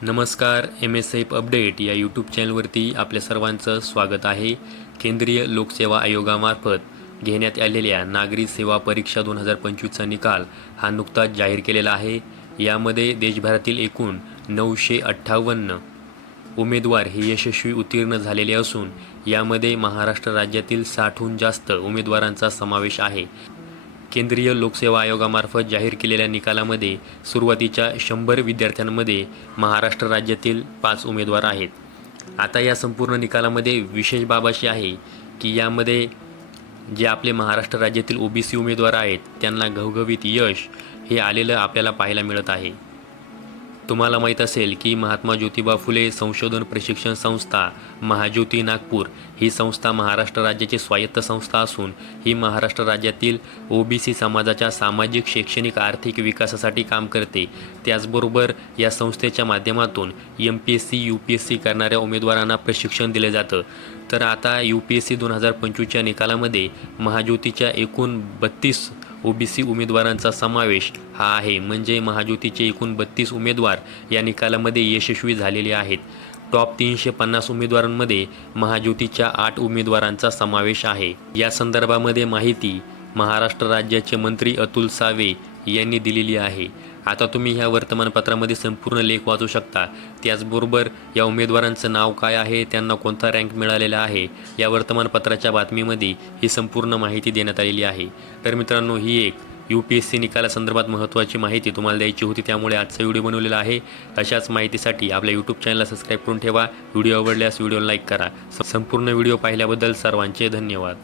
नमस्कार. MSF update या YouTube चॅनलवरती आपल्या सर्वांचं स्वागत आहे. केंद्रीय लोकसेवा आयोगामार्फत घेण्यात आलेल्या नागरी सेवा परीक्षा 2025चा निकाल हा नुकताच जाहीर केलेला आहे. यामध्ये देशभरातील एकूण 958 उमेदवार हे यशस्वी उत्तीर्ण झालेले असून यामध्ये महाराष्ट्र राज्यातील 60हून जास्त उमेदवारांचा समावेश आहे. केंद्रीय लोकसेवा आयोगामार्फत जाहीर केलेल्या निकालामध्ये सुरुवातीच्या 100 विद्यार्थ्यांमध्ये महाराष्ट्र राज्यातील 5 उमेदवार आहेत. आता या संपूर्ण निकालामध्ये विशेष बाब अशी आहे की यामध्ये जे आपले महाराष्ट्र राज्यातील OBC उमेदवार आहेत त्यांना घवघवीत यश हे आलेलं आपल्याला पाहायला मिळत आहे. तुम्हाला माहीत असेल की महात्मा ज्योतिबा फुले संशोधन प्रशिक्षण संस्था महाज्योती नागपूर ही संस्था महाराष्ट्र राज्याची स्वायत्त संस्था असून ही महाराष्ट्र राज्यातील OBC समाजाच्या सामाजिक, शैक्षणिक, आर्थिक विकासासाठी काम करते. त्याचबरोबर या संस्थेच्या माध्यमातून MPSC, UPSC करणाऱ्या उमेदवारांना प्रशिक्षण दिले जातं. तर आता UPSC 2025च्या निकालामध्ये महाज्योतीच्या एकूण 32 OBC उमेदवारांचा समावेश हा आहे. म्हणजे महाज्योतीचे एकूण 32 उमेदवार या निकालामध्ये यशस्वी झालेले आहेत. टॉप 350 उमेदवारांमध्ये महाज्योतीच्या 8 उमेदवारांचा समावेश आहे. या संदर्भामध्ये माहिती महाराष्ट्र राज्याचे मंत्री अतुल सावे यांनी दिलेली आहे. आता तुम्ही ह्या वर्तमानपत्रामध्ये संपूर्ण लेख वाचू शकता. त्याचबरोबर या उमेदवारांचं नाव काय आहे, त्यांना कोणता रँक मिळालेला आहे, या वर्तमानपत्राच्या बातमीमध्ये ही संपूर्ण माहिती देण्यात आलेली आहे. तर मित्रांनो, ही एक UPSC निकालासंदर्भात महत्त्वाची माहिती तुम्हाला द्यायची होती, त्यामुळे आजचा व्हिडिओ बनवलेला आहे. अशाच माहितीसाठी आपल्या यूट्यूब चॅनलला सबस्क्राईब करून ठेवा. व्हिडिओ आवडल्यास व्हिडिओला लाईक करा. संपूर्ण व्हिडिओ पाहिल्याबद्दल सर्वांचे धन्यवाद.